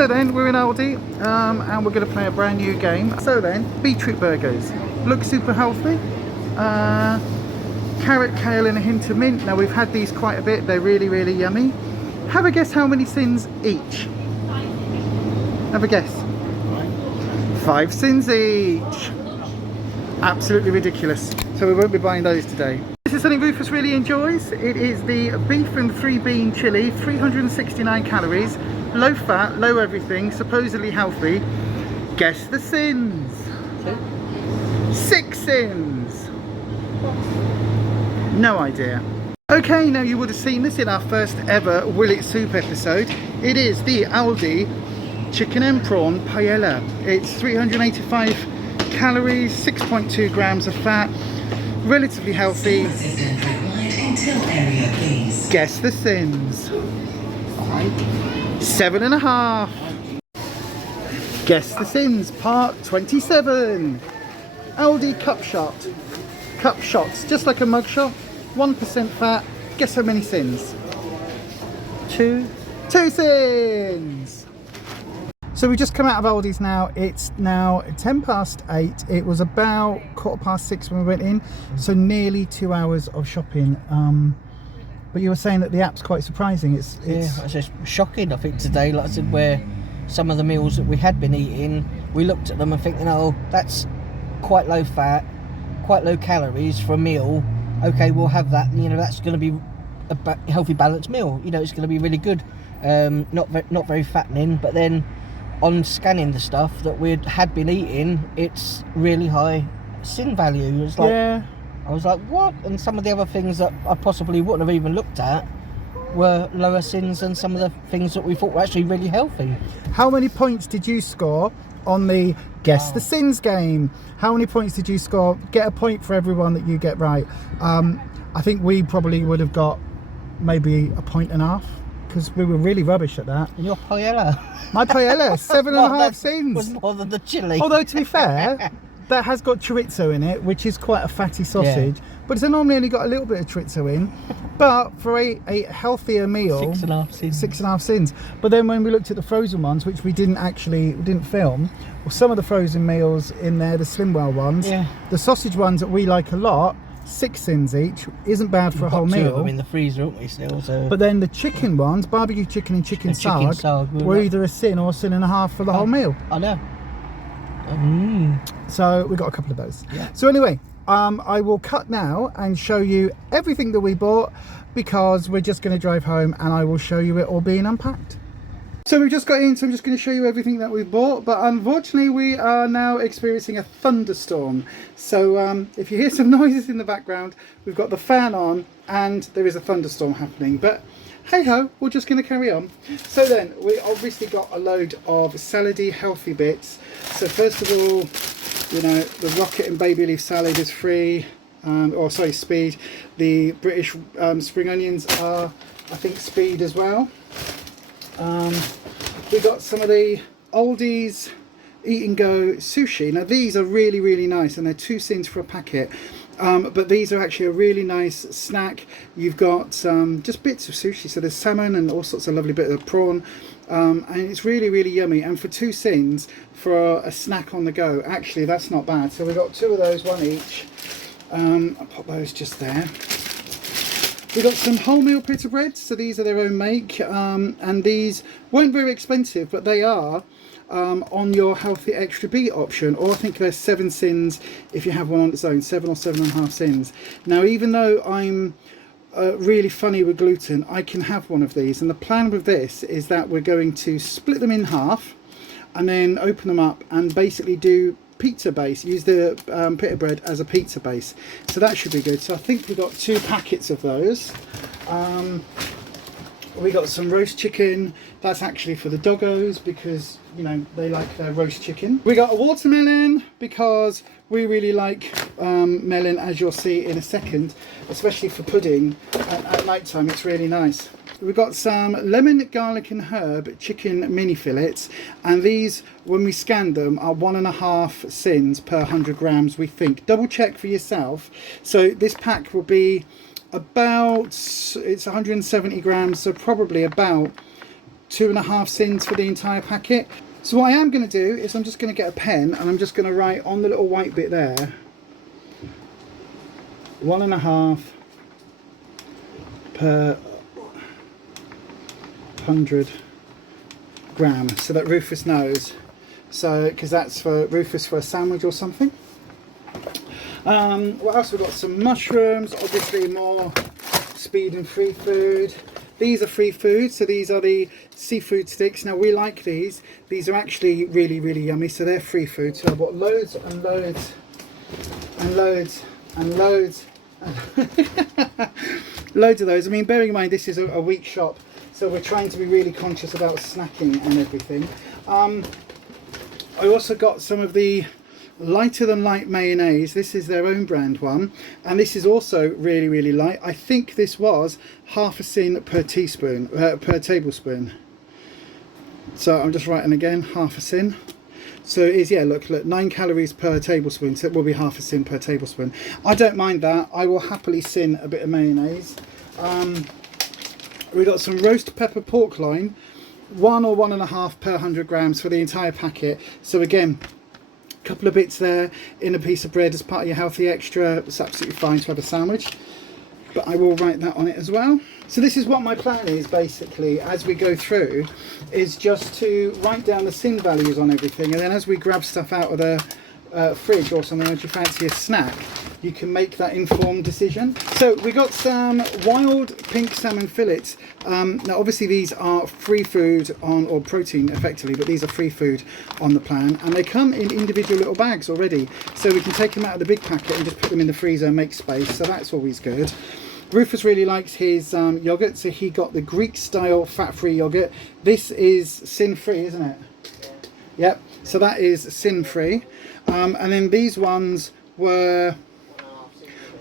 So then, we're in Aldi, and we're going to play a brand new game. So then, beetroot burgers. Look super healthy. Carrot, kale and a hint of mint. Now we've had these quite a bit. They're really, really yummy. Have a guess how many sins each? Have a guess. 5 sins each. Absolutely ridiculous. So we won't be buying those today. This is something Rufus really enjoys. It is the beef and 3 bean chili, 369 calories, low fat, low everything, supposedly healthy. Guess the sins. 6 sins. No idea. Okay, now you would have seen this in our first ever Will It Soup episode. It is the Aldi chicken and prawn paella. It's 385 calories, 6.2 grams of fat, relatively healthy. Guess the sins. 7.5. Guess the sins, part 27. Aldi cup shots, just like a mug shot, 1% fat. Guess how many sins? 2 sins. So we've just come out of Aldi's now. It's now 8:10. It was about 6:15 when we went in, so nearly 2 hours of shopping. But you were saying that the app's quite surprising. It's just shocking. I think today, like I said, where some of the meals that we had been eating, we looked at them and thinking, oh, that's quite low fat, quite low calories for a meal. Okay, we'll have that. You know, that's going to be a healthy, balanced meal. You know, it's going to be really good. Not very fattening. But then, on scanning the stuff that we had been eating, it's really high sin value. It's like, yeah. I was like, what? And some of the other things that I possibly wouldn't have even looked at were lower sins than some of the things that we thought were actually really healthy. How many points did you score on the Guess the Sins game? How many points did you score? Get a point for everyone that you get right. I think we probably would have got maybe 1.5 points because we were really rubbish at that. And your paella? My paella, 7.5 sins. Was more than the chili. Although to be fair, that has got chorizo in it, which is quite a fatty sausage. Yeah. But it's normally only got a little bit of chorizo in. But for a healthier meal, 6.5 sins. 6.5 sins. But then when we looked at the frozen ones, which we didn't film, well, some of the frozen meals in there, the Slimwell ones, the sausage ones that we like a lot, 6 sins each, isn't bad for a whole meal. We've got 2 of them in the freezer, aren't we, still? So. But then the chicken ones, barbecue chicken and chicken salad, were either a sin or a sin and a half for the whole meal. I know. So we got a couple of those. Yeah. So anyway, I will cut now and show you everything that we bought, because we're just going to drive home and I will show you it all being unpacked. So we've just got in, so I'm just going to show you everything that we bought, but unfortunately we are now experiencing a thunderstorm. So if you hear some noises in the background, we've got the fan on and there is a thunderstorm happening, but hey ho, we're just going to carry on. So then we obviously got a load of salady healthy bits. So first of all, you know, the rocket and baby leaf salad is free, speed. The British spring onions are, I think, speed as well. We got some of the Aldi's Eat and Go sushi. Now these are really, really nice, and they're 2 sins for a packet. But these are actually a really nice snack. You've got just bits of sushi, so there's salmon and all sorts of lovely bits of prawn, and it's really, really yummy. And for 2 sins for a snack on the go, actually that's not bad. So we got 2 of those, 1 each. I'll pop those just there. We got some wholemeal pita breads, so these are their own make, and these weren't very expensive, but they are on your healthy extra B option, or I think there's 7 sins if you have one on its own, 7 or 7.5 sins. Now, even though I'm really funny with gluten, I can have one of these, and the plan with this is that we're going to split them in half and then open them up and basically do pizza base, use the pita bread as a pizza base, so that should be good. So I think we got 2 packets of those. We got some roast chicken. That's actually for the doggos because, you know, they like their roast chicken. We got a watermelon because we really like melon, as you'll see in a second, especially for pudding at night time. It's really nice. We've got some lemon, garlic and herb chicken mini fillets, and these, when we scanned them, are 1.5 sins per 100 grams, we think. Double check for yourself. So this pack will be about, it's 170 grams, so probably about 2.5 sins for the entire packet. So what I am going to do is I'm just going to get a pen and I'm just going to write on the little white bit there 1.5 per 100 grams, so that Rufus knows. So because that's for Rufus for a sandwich or something. What else? We've got some mushrooms, obviously more speed and free food. These are free food, so these are the seafood sticks. Now we like these. These are actually really, really yummy, so they're free food. So I've got loads and loads and loads and loads and loads of those. I mean, bearing in mind this is a week shop, so we're trying to be really conscious about snacking and everything. I also got some of the lighter than light mayonnaise. This is their own brand one, and this is also really, really light. I think this was half a sin per teaspoon, per tablespoon. So I'm just writing again, half a sin. So it is, yeah, look, 9 calories per tablespoon, so it will be half a sin per tablespoon. I don't mind that. I will happily sin a bit of mayonnaise. We got some roast pepper pork loin, 1 or 1.5 per 100 grams for the entire packet. So again, couple of bits there in a piece of bread as part of your healthy extra. It's absolutely fine to have a sandwich, but I will write that on it as well. So this is what my plan is basically as we go through, is just to write down the sin values on everything, and then as we grab stuff out of the fridge or something, as you fancy a snack, you can make that informed decision. So we got some wild pink salmon fillets. Now obviously these are free food on, or protein effectively, but these are free food on the plan, and they come in individual little bags already, so we can take them out of the big packet and just put them in the freezer and make space, so that's always good. Rufus really likes his yogurt, so he got the Greek style fat-free yogurt. This is sin-free, isn't it? Yep, so that is sin-free. And then these ones were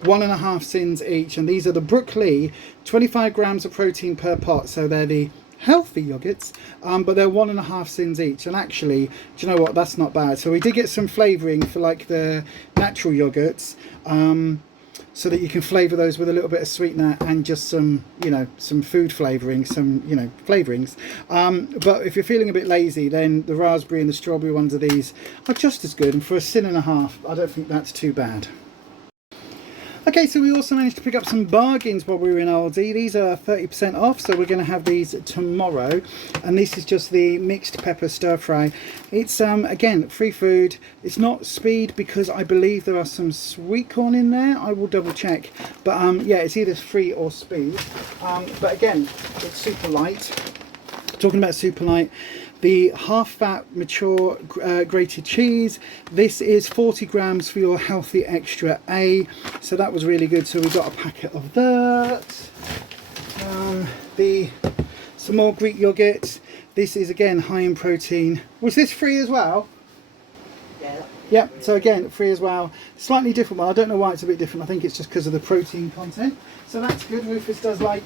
1.5 sins each, and these are the Brook-Lee, 25 grams of protein per pot, so they're the healthy yogurts, but they're 1.5 sins each, and actually, do you know what, that's not bad. So we did get some flavouring for like the natural yogurts, so that you can flavour those with a little bit of sweetener and just some, you know, some food flavouring, some, you know, flavourings. But if you're feeling a bit lazy, then the raspberry and the strawberry ones of these are just as good, and for 1.5 cents, I don't think that's too bad. Okay, so we also managed to pick up some bargains while we were in Aldi. These are 30% off, so we're going to have these tomorrow. And this is just the mixed pepper stir fry. It's, again, free food. It's not speed because I believe there are some sweet corn in there. I will double check. But yeah, it's either free or speed. But again, it's super light. Talking about super light, the half-fat mature grated cheese. This is 40 grams for your healthy extra A, so that was really good. So we got a packet of that. Some more Greek yogurt. This is again high in protein. Was this free as well? Yeah. Yep, so again free as well. Slightly different one. I don't know why it's a bit different. I think it's just because of the protein content. So that's good. Rufus does like,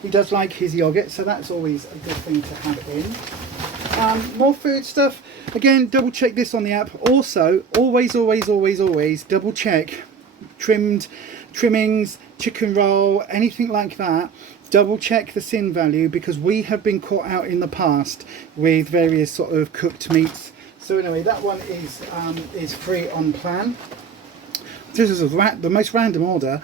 he does like his yogurt, so that's always a good thing to have in. More food stuff. Again, double check this on the app. Also, always double check trimmings, chicken roll, anything like that. Double check the sin value, because we have been caught out in the past with various sort of cooked meats. So anyway, that one is free on plan. This is the most random order.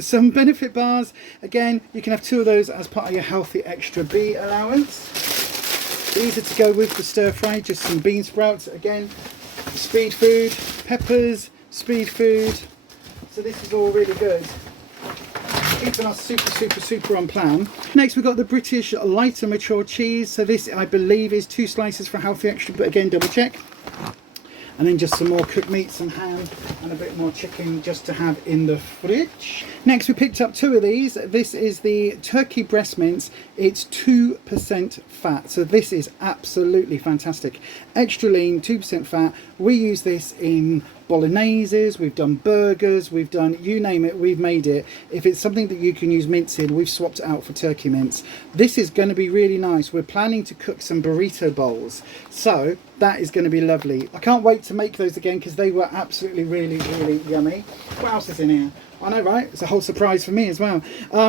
Some benefit bars. Again, you can have 2 of those as part of your healthy extra B allowance. These are to go with the stir fry, just some bean sprouts. Again, speed food, peppers, speed food. So this is all really good. Keeping us super on plan. Next we've got the British lighter mature cheese. So this I believe is 2 slices for healthy extra, but again double check. And then just some more cooked meats and ham and a bit more chicken just to have in the fridge. Next we picked up 2 of these. This is the turkey breast mince. It's 2% fat, so this is absolutely fantastic. Extra lean, 2% fat. We use this in bologneses, we've done burgers, we've done, you name it, we've made it. If it's something that you can use mince in, we've swapped it out for turkey mince. This is going to be really nice. We're planning to cook some burrito bowls, so that is going to be lovely. I can't wait to make those again because they were absolutely really really, really yummy. What else is in here? I know, right? It's a whole surprise for me as well.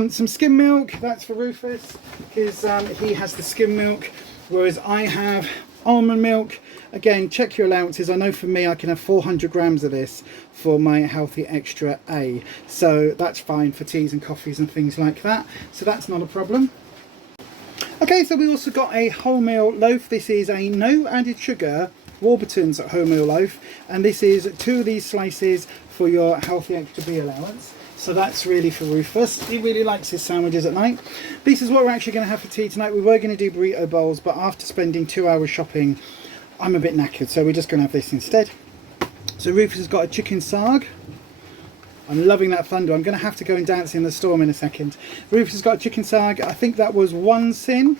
Some skim milk, that's for Rufus, because he has the skim milk, whereas I have almond milk. Again, check your allowances. I know for me, I can have 400 grams of this for my Healthy Extra A. So that's fine for teas and coffees and things like that. So that's not a problem. Okay, so we also got a wholemeal loaf. This is a no added sugar Warburton's wholemeal loaf, and this is 2 of these slices for your Healthy Extra B allowance. So that's really for Rufus. He really likes his sandwiches at night. This is what we're actually going to have for tea tonight. We were going to do burrito bowls, but after spending 2 hours shopping, I'm a bit knackered, so we're just going to have this instead. So Rufus has got a chicken sarg. I'm loving that thunder. I'm going to have to go and dance in the storm in a second. Rufus has got a chicken sarg. I think that was 1 sin.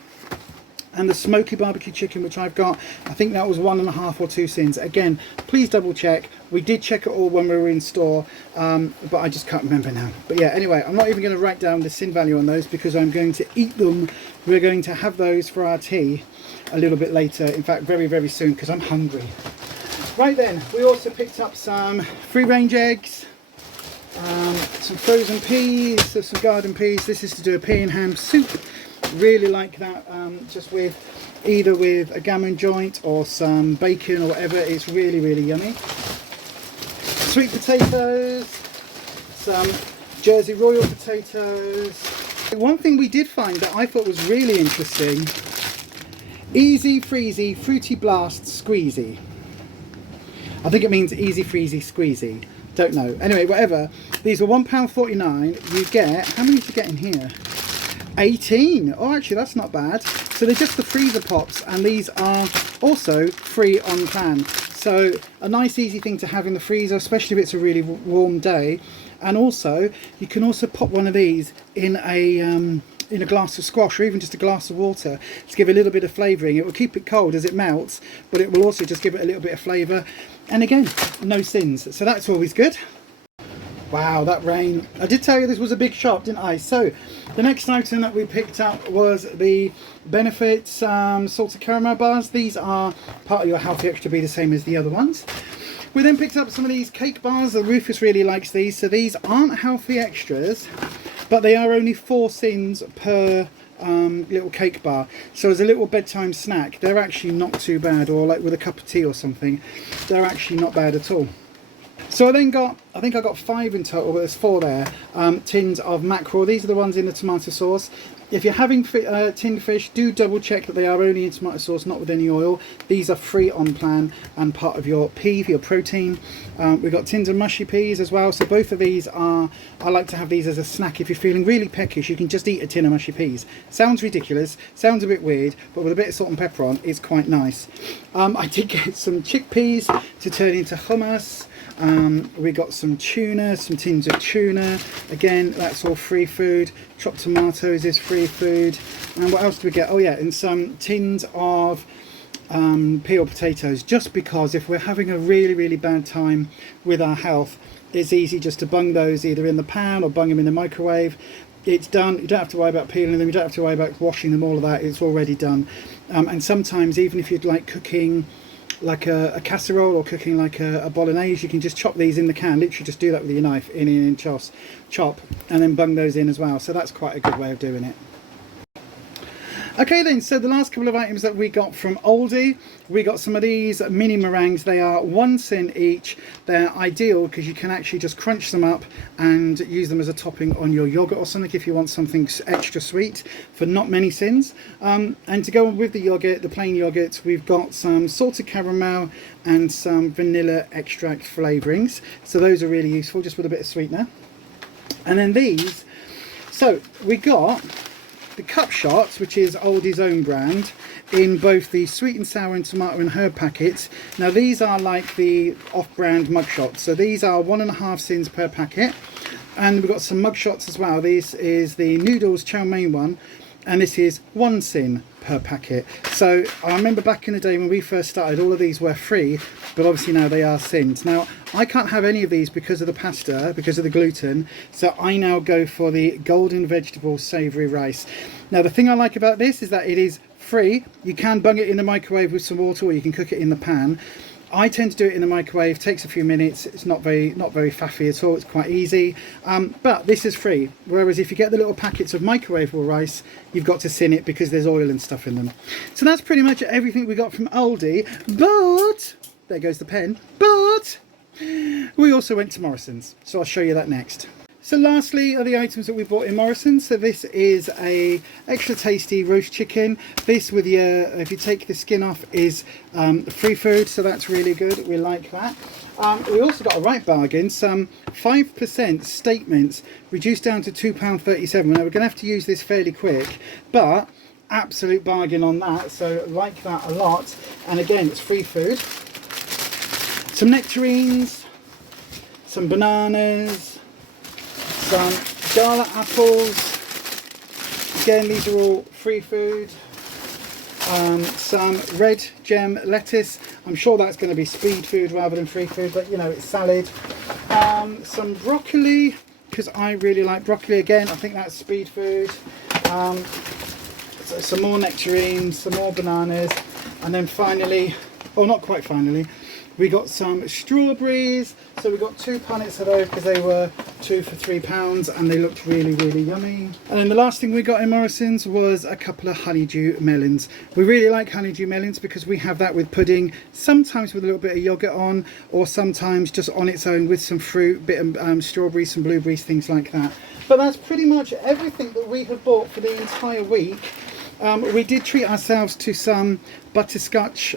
And the smoky barbecue chicken, which I've got, I think that was 1.5 or 2 sins. Again, please double check. We did check it all when we were in store, but I just can't remember now. But yeah, anyway, I'm not even going to write down the sin value on those because I'm going to eat them. We're going to have those for our tea a little bit later. In fact, very, very soon, because I'm hungry. Right then, we also picked up some free-range eggs, some frozen peas, so some garden peas. This is to do a pea and ham soup. Really like that, just with either with a gammon joint or some bacon or whatever. It's really, really yummy. Sweet potatoes, some Jersey Royal potatoes. One thing we did find that I thought was really interesting: Easy Freezy Fruity Blast Squeezy. I think it means Easy Freezy Squeezy. Don't know. Anyway, whatever. These were £1.49. You get, how many did you get in here? 18. Oh, actually that's not bad. So they're just the freezer pops, and these are also free on plan. So a nice easy thing to have in the freezer, especially if it's a really warm day. And also you can also pop one of these in a glass of squash, or even just a glass of water, to give a little bit of flavouring. It will keep it cold as it melts, but it will also just give it a little bit of flavour. And again, no sins, so that's always good. Wow, that rain. I did tell you this was a big shop, didn't I? So the next item that we picked up was the Benefit salted caramel bars. These are part of your Healthy Extra B, the same as the other ones. We then picked up some of these cake bars. Rufus really likes these. So these aren't Healthy Extras, but they are only 4 sins per little cake bar. So as a little bedtime snack, they're actually not too bad, or like with a cup of tea or something, they're actually not bad at all. So I then got, I think I got 5 in total, but there's 4 there, tins of mackerel. These are the ones in the tomato sauce. If you're having tinned fish, do double check that they are only in tomato sauce, not with any oil. These are free on plan and part of your pea, your protein. We've got tins of mushy peas as well. So both of these are, I like to have these as a snack. If you're feeling really peckish, you can just eat a tin of mushy peas. Sounds ridiculous, sounds a bit weird, but with a bit of salt and pepper on, it's quite nice. I did get some chickpeas to turn into hummus. We got some tuna, some tins of tuna. Again, that's all free food. Chopped tomatoes is free food. And what else do we get? Oh yeah, and some tins of peeled potatoes, just because if we're having a really, really bad time with our health, it's easy just to bung those either in the pan or bung them in the microwave. It's done. You don't have to worry about peeling them, you don't have to worry about washing them, all of that. It's already done. And sometimes, even if you'd like cooking like a casserole or cooking like a bolognese, you can just chop these in the can. Literally just do that with your knife, in chop, and then bung those in as well. So that's quite a good way of doing it. Okay then, so the last couple of items that we got from Aldi, we got some of these mini meringues. They are 1 cent each. They're ideal because you can actually just crunch them up and use them as a topping on your yogurt or something if you want something extra sweet for not many cents. And to go on with the yogurt, the plain yogurt, we've got some salted caramel and some vanilla extract flavourings. So those are really useful, just with a bit of sweetener. And then these, so we got the cup shots, which is Aldi's own brand, in both the sweet and sour and tomato and herb packets. Now these are like the off-brand mug shots, so these are 1.5 cents per packet. And we've got some mug shots as well. This is the noodles chow mein one, and this is 1 cent per packet. So I remember back in the day when we first started, all of these were free, but obviously now they are cents. Now I can't have any of these because of the pasta, because of the gluten, so I now go for the golden vegetable savoury rice. Now the thing I like about this is that it is free. You can bung it in the microwave with some water, or you can cook it in the pan. I tend to do it in the microwave, takes a few minutes, it's not very faffy at all, it's quite easy. But this is free, whereas if you get the little packets of microwavable rice, you've got to sin it because there's oil and stuff in them. So that's pretty much everything we got from Aldi, but, there goes the pen, but we also went to Morrisons, so I'll show you that next. So lastly are the items that we bought in Morrisons. So this is a extra tasty roast chicken. This with your, if you take the skin off, is free food, so that's really good. We like that. We also got a right bargain, some 5% statements reduced down to £2.37. Now we're going to have to use this fairly quick, but absolute bargain on that, so like that a lot. And again, it's free food. Some nectarines, some bananas, some gala apples, again these are all free food. Some red gem lettuce, I'm sure that's going to be speed food rather than free food, but you know, it's salad. Some broccoli, because I really like broccoli, again I think that's speed food. So some more nectarines, some more bananas, and then finally, or not quite finally, we got some strawberries. So we got 2 punnets of those because they were 2 for £3 and they looked really, really yummy. And then the last thing we got in Morrisons was a couple of honeydew melons. We really like honeydew melons because we have that with pudding, sometimes with a little bit of yogurt on, or sometimes just on its own with some fruit, bit of strawberries, some blueberries, things like that. But that's pretty much everything that we have bought for the entire week. We did treat ourselves to some butterscotch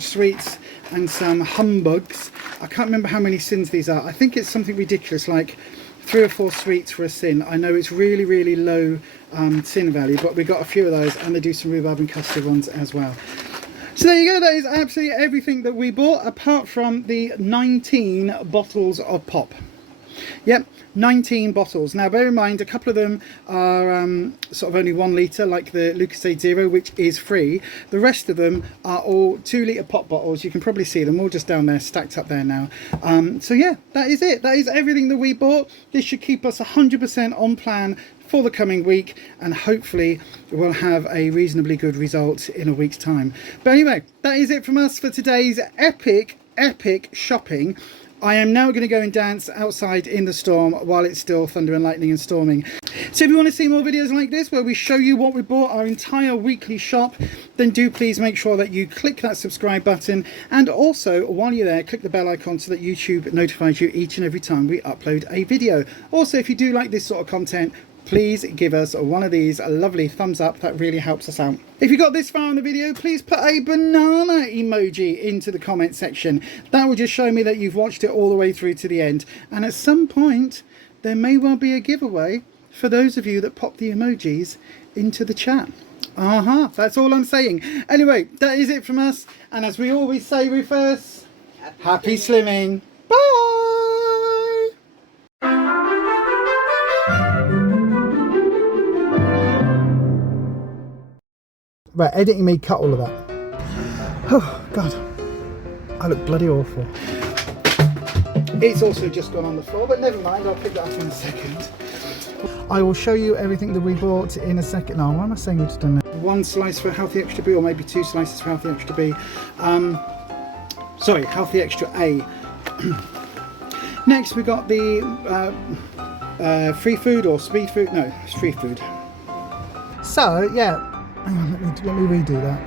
sweets and some humbugs. I can't remember how many sins these are. I think it's something ridiculous, like 3 or 4 sweets for a sin. I know it's really, really low sin value, but we got a few of those, and they do some rhubarb and custard ones as well. So there you go, that is absolutely everything that we bought, apart from the 19 bottles of pop. Yep, 19 bottles. Now bear in mind, a couple of them are sort of only 1 litre, like the Lucozade Zero, which is free. The rest of them are all 2 litre pop bottles. You can probably see them all just down there, stacked up there now. So yeah, that is it. That is everything that we bought. This should keep us 100% on plan for the coming week, and hopefully we'll have a reasonably good result in a week's time. But anyway, that is it from us for today's epic shopping. I am now going to go and dance outside in the storm while it's still thunder and lightning and storming. So if you want to see more videos like this where we show you what we bought, our entire weekly shop, then do please make sure that you click that subscribe button, and also while you're there click the bell icon so that YouTube notifies you each and every time we upload a video. Also, if you do like this sort of content, please give us one of these a lovely thumbs up. That really helps us out. If you got this far in the video, please put a banana emoji into the comment section. That will just show me that you've watched it all the way through to the end, and at some point there may well be a giveaway for those of you that pop the emojis into the chat. That's all I'm saying. Anyway, that is it from us, and as we always say, Rufus, happy slimming. Bye. Right, editing me cut all of that. Oh god, I look bloody awful. It's also just gone on the floor, but never mind, I'll pick that up in a second. I will show you everything that we bought in a second. No, why am I saying we've just done that? 1 slice for Healthy Extra B, or maybe 2 slices for Healthy Extra B. Sorry, Healthy Extra A. Next we got the free food or speed food. No, it's free food. So yeah, hang on, let me redo that.